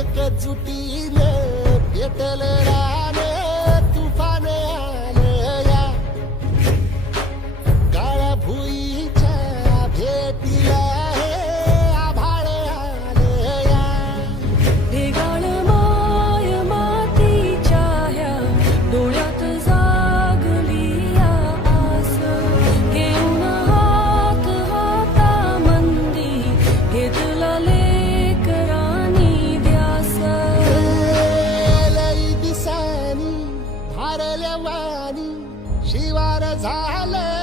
एकजुटीने पेटल रान तुफान आलं या काळ्या भुईच्या भेटीला हे आभाळ आलं या ढेगाळ माय मातीच्या ह्या डोळ्यात जागली या आस घेऊन हात हातामंदी घेतला लेकरांनी ध्यास लई दिसानी भारल्या वाणी शिवार झालं